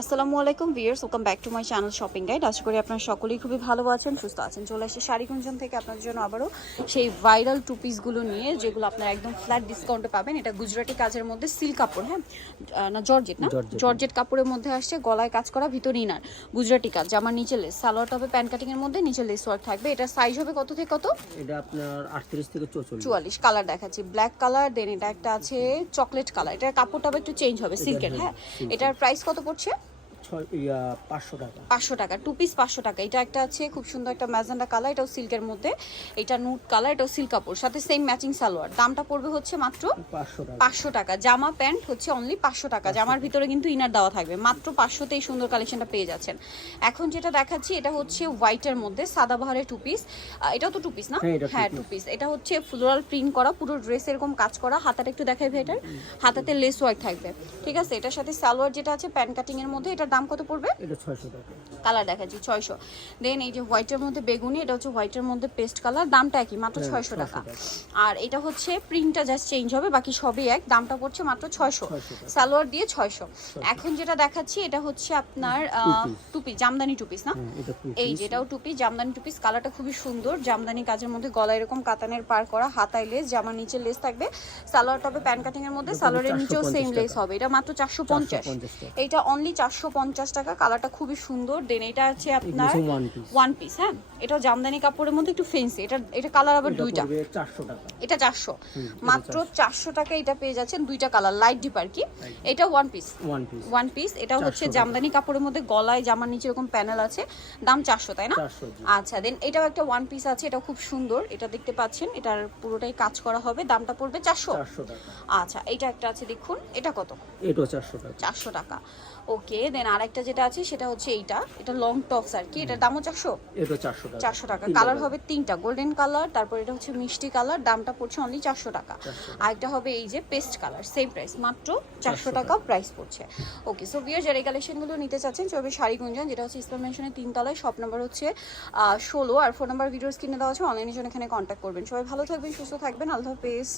আসসালামু আলাইকুম viewers welcome back to my channel shopping guide. আশা করি আপনারা সকলেই খুবই ভালো আছেন সুস্থ আছেন। চলে আসছে শাড়িগুঞ্জন থেকে আপনাদের জন্য আবারও সেই ভাইরাল টু পিসগুলো নিয়ে যেগুলো আপনারা একদম ফ্ল্যাট ডিসকাউন্টে পাবেন। এটা গুজরাটি কাজের মধ্যে সিল্ক কাপড় হ্যাঁ? না জর্জেট না? জর্জেট। কাপড়ের মধ্যে আসছে গলায় কাজ করা ভিতরে ইনার গুজরাটি কাজ জামার নিচে লেস সালোয়ার হবে প্যান্ট কাটিং এর মধ্যে নিচে লেস ওয়ার্ক থাকবে। এটা সাইজ হবে কত থেকে কত? এটা আপনার আটত্রিশ থেকে চুয়াল্লিশ কালার দেখাচ্ছি। ব্ল্যাক কালার দেন এটা একটা আছে চকলেট কালার এটার কাপড়টা একটু চেঞ্জ হবে সিল্কের হ্যাঁ এটার প্রাইস কত পড়ছে? পাঁচশো টাকা। পাঁচশো টাকা টু পিস পাঁচশো টাকা। এটা একটা আছে খুব সুন্দর একটা ম্যাজেন্ডা কালার এটাও সিল্কের মধ্যে। এটা নুট কালার এটাও সিল্ক কাপড়। সাথে সেম ম্যাচিং সালোয়ার। দামটা পড়বে হচ্ছে মাত্র পাঁচশো টাকা। জামা প্যান্ট হচ্ছে অনলি পাঁচশো টাকা। জামার ভিতরে কিন্তু ইনার দেওয়া থাকবে। মাত্র পাঁচশোতে এই সুন্দর কালেকশনটা পেয়ে যাচ্ছেন। এখন যেটা দেখাচ্ছি এটা হচ্ছে হোয়াইটের মধ্যে সাদাবাহারের টু পিস এটাও তো টু পিস না? হ্যাঁ, এটা হ্যাঁ টু পিস এটা হচ্ছে ফ্লোরাল প্রিন্ট করা পুরো ড্রেস এরকম কাজ করা। হাতাটা একটু দেখাই ভাই এটার। হাতাতে লেস ওয়ার্ক থাকবে। ঠিক আছে? এটার সাথে সালোয়ার যেটা আছে প্যান্ট কাটিং এর মধ্যে এটার দাম কত পড়বে? এটা ছয়শো টাকা। কালার দেখাচ্ছি ছয়শো। দেন এই যে হোয়াইটের মধ্যে বেগুনি এটা হচ্ছে হোয়াইটের মধ্যে পেস্ট কালার দামটা একই মাত্র হ্যাঁ, ছয়শো 600 টাকা। টাকা। আর এটা হচ্ছে প্রিন্টটা জাস্ট চেঞ্জ হবে বাকি সবই এক দামটা পড়ছে মাত্র ছয়শো। 600 সালোয়ার দিয়ে ছয়শো। এখন যেটা দেখাচ্ছি এটা হচ্ছে আপনার। টুপি জামদানি টুপিস না? হ্যাঁ এটা এই। যেটাও টুপি জামদানি টুপিস কালারটা খুবই সুন্দর। জামদানি কাজের মধ্যে গলা এরকম কাতানের পার করা হাতায় লেস জামার নিচে লেস থাকবে। সালোয়ার টপে প্যান্ট কাটিং এর মধ্যে সালোয়ারের নিচেও সেম লেস হবে এটা মাত্র চারশো পঞ্চাশ। 450 টাকা। এইটা অনলি চারশো পঞ্চাশ টাকা কালারটা খুবই সুন্দর। দেন এটা আছে আপনার। ওয়ান পিস হ্যাঁ? এটাও জামদানি কাপড়ের মধ্যে একটু ফেন্সি এটা এটা কালার আবার দুইটা। এটা চারশো। মাত্র চারশো টাকা এটা পেয়ে যাচ্ছেন দুইটা কালার লাইট ডিপ আর কি। এটা ওয়ান পিস ওয়ান পিস এটা হচ্ছে জামদানি কাপড়ের মধ্যে গলায় জামার নিচে এরকম প্যানেল আছে। দাম চারশো তাই না? আচ্ছা দেন এটাও একটা ওয়ান পিস আছে এটা খুব সুন্দর। এটা দেখতে পাচ্ছেন এটার পুরোটাই কাজ করা হবে। দামটা পড়বে চারশো। আচ্ছা এটা একটা আছে দেখুন। এটা কত? এটাও চারশো টাকা। চারশো টাকা। ওকে দেন আরেকটা যেটা আছে সেটা হচ্ছে এইটা। এটা লং টপস আর কি। এটার দামও চারশো চারশো টাকা। চারশো টাকা। কালার হবে তিনটা। গোল্ডেন কালার তারপর এটা হচ্ছে মিষ্টি কালার দামটা পড়ছে অনলি চারশো টাকা। 400 আর একটা হবে এই যে পেস্ট কালার সেম প্রাইস মাত্র চারশো টাকা। প্রাইস পড়ছে। ওকে সো বিয়ার যারা এই কালেকশনগুলো নিতে চাচ্ছেন চলবে শাড়ি গুঞ্জন যেটা হচ্ছে ইসলাম মেনশনের তিনতলায় শপ নাম্বার হচ্ছে ষোলো। আর ফোন নাম্বার ভিডিওস কিনে দেওয়া আছে অনলাইনের জন্য এখানে কন্ট্যাক্ট করবেন। সবাই ভালো থাকবেন সুস্থ থাকবেন। আল্লাহ হাফেজ।